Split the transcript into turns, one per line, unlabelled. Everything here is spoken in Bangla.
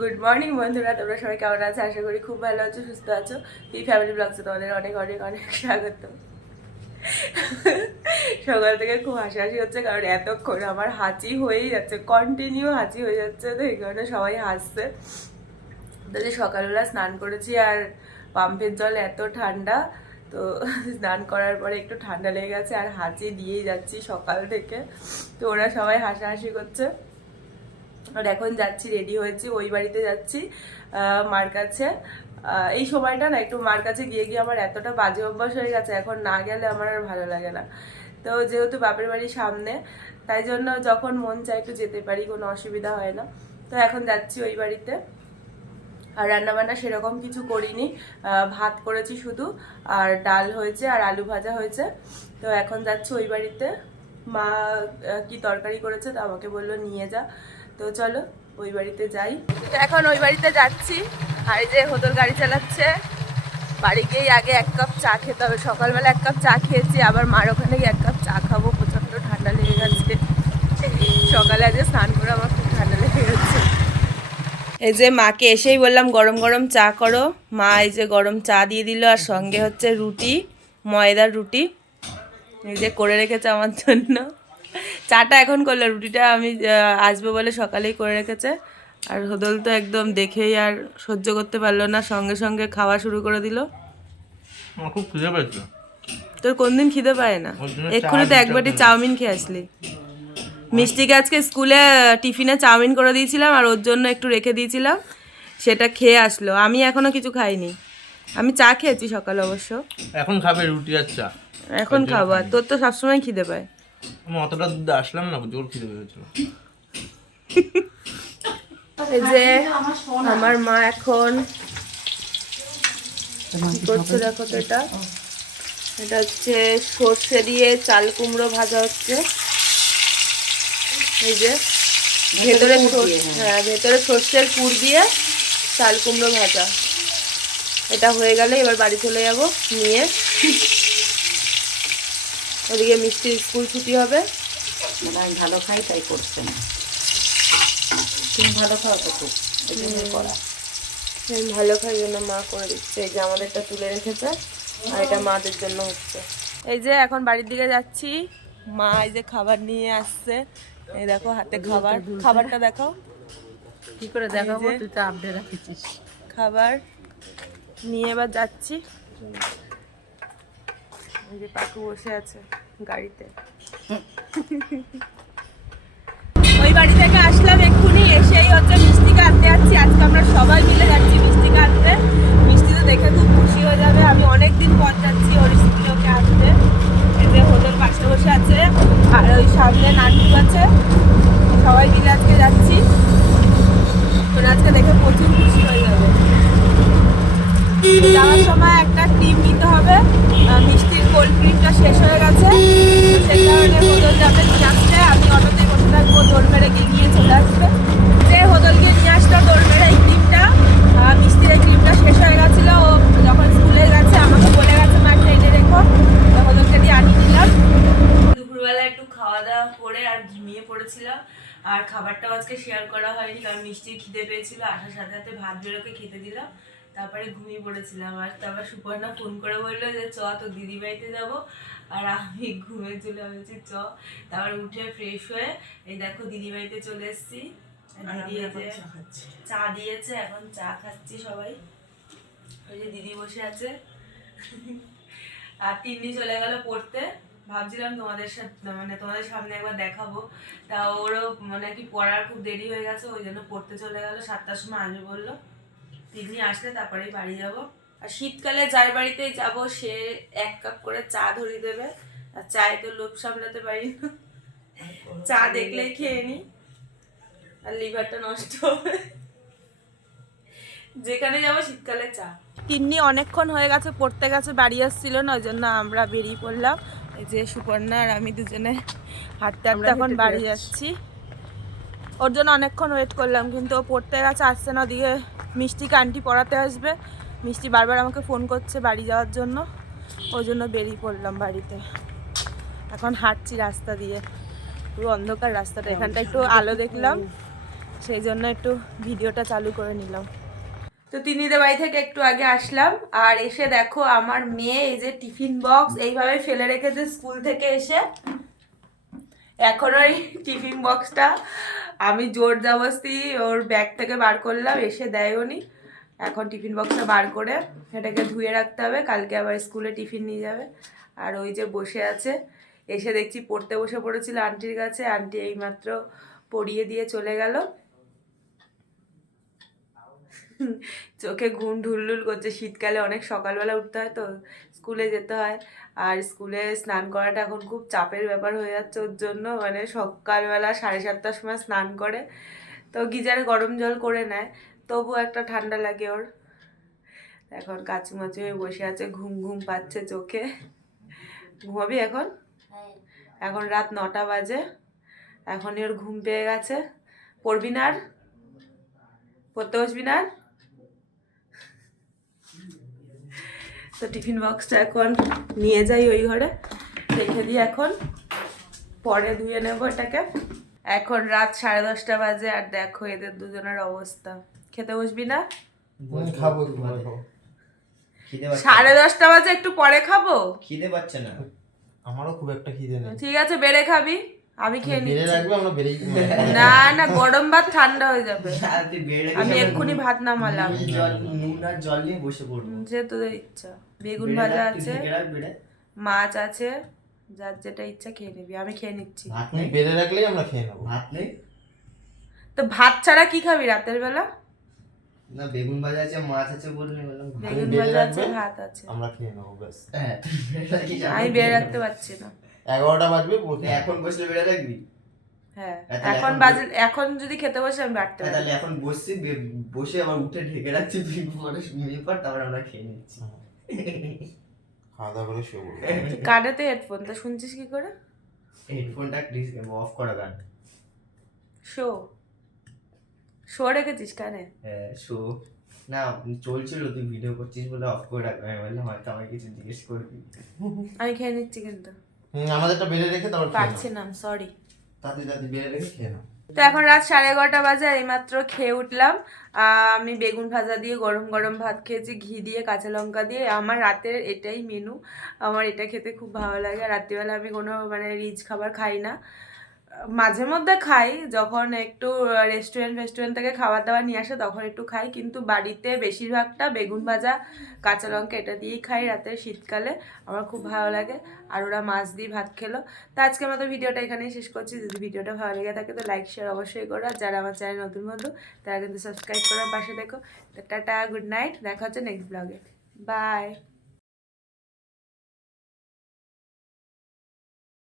গুড মর্নিং বন্ধুরা। তোমরা সবাই কেমন আছো? আশা করি খুব ভালো আছো, সুস্থ আছো। এই ফ্যামিলি ব্লগসে তোমাদের অনেক অনেক অনেক স্বাগত। সকাল থেকে খুব হাসাহাসি হচ্ছে, কারণ এতক্ষণ আমার হাঁচি হয়েই যাচ্ছে কন্টিনিউ হাঁচি হয়ে যাচ্ছে, তো এই কারণে সবাই হাসছে। তো যে সকালবেলা স্নান করেছি, আর পাম্পের জল এত ঠান্ডা, তো স্নান করার পরে একটু ঠান্ডা লেগে গেছে, আর হাঁচি দিয়েই যাচ্ছি সকাল থেকে। তো ওরা সবাই হাসাহাসি করছে। আর এখন যাচ্ছি রেডি হয়েছি, ওই বাড়িতে যাচ্ছি মার কাছে। এই সময়টা না একটু মার কাছে গিয়ে গিয়ে আমার এতটা বাজে অভ্যাস হয়ে গেছে, এখন না গেলে আমার আর ভালো লাগে না। তো যেহেতু বাপের বাড়ির সামনে, তাই জন্য যখন মন চায় একটু যেতে পারি, কোনো অসুবিধা হয় না। তো এখন যাচ্ছি ওই বাড়িতে। আর রান্নাবান্না সেরকম কিছু করিনি। ভাত করেছি শুধু, আর ডাল হয়েছে, আর আলু ভাজা হয়েছে। তো এখন যাচ্ছি ওই বাড়িতে। মা কি তরকারি করেছে তো আমাকে বলল, নিয়ে যা। তো চলো, ওই বাড়িতে যাই। এখন ওই বাড়িতে যাচ্ছি। আর যে হোদল গাড়ি চালাচ্ছে। বাড়ি গিয়েই আগে এক কাপ চা খেতে হবে। সকালবেলা এক কাপ চা খেয়েছি, আবার মার ওখানে গিয়ে এক কাপ চা খাব। প্রচণ্ড ঠান্ডা লেগে গেছে। সকালে আজকে স্নান করে আমার খুব ঠান্ডা লেগে গেছে। এই যে মাকে এসেই বললাম, গরম গরম চা করো। মা এই যে গরম চা দিয়ে দিল, আর সঙ্গে হচ্ছে রুটি, ময়দার রুটি। এই যে করে রেখেছে আমার জন্য। চাটা এখন করল রুটিটা আমি আসব বলে সকালেই করে রেখেছে। আর হদল তো একদম দেখেই আর সহ্য করতে পারল না সঙ্গে সঙ্গে খাওয়া শুরু করে দিল।
খুব খিদে পেয়েছে
তোর কোনদিন খিদে পায় না? এক্ষুনি তো এক বাটি চাউমিন খেয়ে আসলি। মিষ্টিকে আজকে স্কুলে টিফিনে চাউমিন করে দিয়েছিলাম আর ওর জন্য একটু রেখে দিয়েছিলাম। সেটা খেয়ে আসলো। আমি এখনও কিছু খাইনি। আমি চা খেয়েছি সকালে অবশ্য।
এখন খাবে রুটি আর চা।
এখন খাব। আর তোর তো সবসময় খিদে পায়।
আমি অতটা দূর আসলাম না জোর খিদে পেয়েছিল।
এই যে আমার মা এখন করছে দেখো তো এটা? এটা হচ্ছে সর্ষে দিয়ে চাল কুমড়ো ভাজা হচ্ছে। এই যে ভেতরে হ্যাঁ ভেতরে সর্ষের পুর দিয়ে চাল কুমড়ো ভাজা। এটা হয়ে গেলে এবার বাড়ি চলে যাব নিয়ে ওদিকে মিষ্টির স্কুল ছুটি হবে।
মানে আমি ভালো খাই তাই করছে না। তুমি ভালো খাও তো খুব করা।
ভালো খাই জন্য মা করে দিচ্ছে। এই যে আমাদেরটা তুলে রেখেছে আর এটা মাদের জন্য হচ্ছে। এই যে এখন বাড়ির দিকে যাচ্ছি। মা এই যে খাবার নিয়ে আসছে। এই দেখো হাতে খাবার। খাবারটা দেখো।
কি করে দেখাবো? তুই তো আপডেট রাখেছিস।
খাবার নিয়ে এবার যাচ্ছি। যে পাকু বসে আছে গাড়িতে। ওই বাড়ি থেকে আসলাম এক্ষুনি, এসেই হচ্ছে মিষ্টিকে আনতে যাচ্ছি। আজকে আমরা সবাই মিলে যাচ্ছি মিষ্টিকে আনতে। মিষ্টি তো দেখে খুব খুশি হয়ে যাবে। আমি অনেক দিন পর যাচ্ছি ওর স্কুলে ওকে আনতে যে হোটেল পাশে বসে আছে, আর ওই সামনে নান্টু আছে। সবাই মিলে আজকে যাচ্ছি। তোর আজকে দেখে প্রচুর খুশি হয়ে যাবে। যাওয়ার সময় একটা ক্রিম নিতে হবে। মিষ্টির কোল্ড ক্রিমটা শেষ হয়ে গেছে। হোদল যাবে, নিয়ে আসতে আমি অটোতে বসে থাকব, দোল মেরে গিয়ে চলে আসবে। যে হোদলকে নিয়ে আসতো দোল মেরে এই ক্রিমটা মিষ্টির ক্রিমটা শেষ হয়ে গেছিল। ও যখন স্কুলে গেছে, আমাকে বলে গেছে, মা এনে রেখো। তো দিয়ে আনিয়ে দিলাম। দুপুরবেলা একটু খাওয়া দাওয়া করে আর ঘুমিয়ে পড়েছিলাম। আর খাবারটাও আজকে শেয়ার করা হয়নি, কারণ মিষ্টির খিদে পেয়েছিল। আসার সাথে সাথে ভাত বেরোকে খেতে দিলাম। তারপরে ঘুমিয়ে পড়েছিলাম আর তারপর সুপর্ণা ফোন করে বলল যে চ তো দিদি বাড়িতে যাব। আর আমি ঘুমে চলে বলছি চ। তারপর উঠে ফ্রেশ হয়ে এই দেখো দিদি বাড়িতে চলে এসেছি। চা দিয়েছে এখন চা খাচ্ছি সবাই। ওই যে দিদি বসে আছে। আর তিন্নি চলে গেল পড়তে। ভাবছিলাম তোমাদের সাথে মানে তোমাদের সামনে একবার দেখাবো। তা ওরও মানে কি পড়ার খুব দেরি হয়ে গেছে ওই জন্য পড়তে চলে গেল। সাতটার সময় আসবে বলল। তিন্নি আসলে তারপরেই বাড়ি যাব। আর শীতকালে যার বাড়িতে যাব সে এক কাপ করে চা ধরিয়ে দেবে। আর চায়ে তো লোভ সামলাতে পারি না। চা দেখলেই খেয়ে নি। আর লিভারটা নষ্ট হবে। যেখানে যাব শীতকালে চা। তিন্নি অনেকক্ষণ হয়ে গেছে পড়তে গেছে বাড়ি আসছিল না ওই জন্য আমরা বেরিয়ে পড়লাম। এই যে সুপর্ণা আর আমি দুজনে হাঁটতে হাঁটতে এখন বাড়ি যাচ্ছি ওর জন্য অনেকক্ষণ ওয়েট করলাম কিন্তু ও পড়তে গেছে আসছে না ওদিকে মিষ্টিকে আন্টি পড়াতে আসবে। মিষ্টি বারবার আমাকে ফোন করছে বাড়ি যাওয়ার জন্য। ওই জন্য বেরিয়ে পড়লাম বাড়িতে। এখন হাঁটছি রাস্তা দিয়ে। পুরো অন্ধকার রাস্তাটা। এখানটা একটু আলো দেখলাম। সেই জন্য একটু ভিডিওটা চালু করে নিলাম। তো তিনিদের বাড়ি থেকে একটু আগে আসলাম। আর এসে দেখো আমার মেয়ে এই যে টিফিন বক্স এইভাবে ফেলে রেখেছে স্কুল থেকে এসে। এখন ওই টিফিন বক্সটা। আমি জোর জবস্তি ওর ব্যাগ থেকে বার করলাম, এসে দেয়ও নি এখন টিফিন বক্সটা বার করে সেটাকে ধুয়ে রাখতে হবে, কালকে আবার স্কুলে টিফিন নিয়ে যাবে। আর ওই যে বসে আছে, এসে দেখছি পড়তে বসে পড়েছিল আন্টির কাছে, আন্টি এইমাত্র পড়িয়ে দিয়ে চলে গেল। চোখে ঘুম ঢুলঢুল করছে, শীতকালে অনেক সকালবেলা উঠতে হয় তো স্কুলে যেতে হয়। আর স্কুলে স্নান করাটা এখন খুব চাপের ব্যাপার হয়ে যাচ্ছে ওর জন্য। মানে সকালবেলা সাড়ে সাতটার সময় স্নান করে। তো গিজারে গরম জল করে নেয়। তবু একটা ঠান্ডা লাগে ওর। এখন কাচুমাচু হয়ে বসে আছে ঘুম ঘুম পাচ্ছে চোখে। ঘুমাবি এখন? এখন রাত নটা বাজে। এখনই ওর ঘুম পেয়ে গেছে। পড়বি না আর? পড়তে বসবি না আর? তো টিফিন বক্সটা এখন নিয়ে যাই ওই ঘরে। রেখে দিই এখন পরে ধুয়ে নেব এটাকে। এখন রাত সাড়ে দশটা বাজে আর দেখো এদের দুজনের অবস্থা। খেতে বসবি না?
খাব
সাড়ে দশটা বাজে একটু পরে খাব?
খিদে পাচ্ছে না।
আমারও খুব একটা খিদে নেই।
ঠিক আছে বেড়ে খাবি। আমি খেয়ে নিচ্ছি।
রাখবে আমরা বেড়েই
না না গরম ভাত ঠান্ডা হয়ে যাবে। আমি এক্ষুনি ভাত নামালাম।
জল নুন আর জল নিয়ে বসে পড়ব।
যে তোদের ইচ্ছা। বেগুন ভাজা আছে। মাছ আছে যার যেটা ইচ্ছা খেয়ে নিবি। আমি খেয়ে নিচ্ছি।
ভাত নেই?
বেড়ে রাখলেই আমরা খেয়ে নেব।
ভাত নেই?
তো ভাত ছাড়া কি খাবি রাতের বেলা?
না বেগুন ভাজা আছে মাছ আছে বললি বললাম
বেগুন ভাজা আছে ভাত আছে।
আমরা খেয়ে নেব ব্যাস।
হ্যাঁ।
আমি বেড়ে রাখতে পারছি না।
এগারোটা বাজবে
এখন বসলে বেড়ে রাখবি
হ্যাঁ এখন
এখন
বাজে এখন যদি খেতে বসে আমি বাড়তে
হ্যাঁ,
পারি
তাহলে এখন বসছি বসে আবার উঠে ঢেকে রাখছি পরে শুয়ে পর তারপর আমরা খেয়ে নিচ্ছি।
খাওয়া দাওয়া করে শুয়ে পড়ব।
কানেতে হেডফোন তো শুনছিস কি করে?
হেডফোনটা প্লিজ অফ করা গান
শো। শো রেখেছিস কানে?
হ্যাঁ শো। না চলছিল তুই ভিডিও করছিস বলে অফ করে রাখবে আমি বললাম হয়তো আমাকে কিছু জিজ্ঞেস করবি।
আমি খেয়ে নিচ্ছি কিন্তু।
আমাদেরটা বেড়ে রেখে তারপর
পারছি না সরি
তাতে তাতে বেড়ে রেখে খেয়ে নাও।
তো এখন রাত সাড়ে এগারোটা বাজে আর এইমাত্র খেয়ে উঠলাম। আমি বেগুন ভাজা দিয়ে গরম গরম ভাত খেয়েছি ঘি দিয়ে কাঁচা লঙ্কা দিয়ে। আমার রাতের এটাই মেনু আমার এটা খেতে খুব ভালো লাগে। রাত্রিবেলা আমি কোনো মানে রিচ খাবার খাই না। মাঝে মধ্যে খাই, যখন একটু রেস্টুরেন্ট ফেস্টুরেন্ট থেকে খাবার দাবার নিয়ে আসে তখন একটু খাই, কিন্তু বাড়িতে বেশিরভাগটা বেগুন ভাজা, কাঁচা লঙ্কা এটা দিয়েই খাই রাতে শীতকালে, আমার খুব ভালো লাগে, আর ওরা মাছ দিয়ে ভাত খেলো। তো আজকে মতো ভিডিওটা এখানেই শেষ করছি, যদি ভিডিওটা ভালো লেগে থাকে তো লাইক শেয়ার অবশ্যই করো, আর যারা আমার চ্যানেল নতুন বন্ধু, তারা কিন্তু সাবস্ক্রাইব করার পাশে দেখো টাটা গুড নাইট দেখা হচ্ছে নেক্সট ব্লগে বাই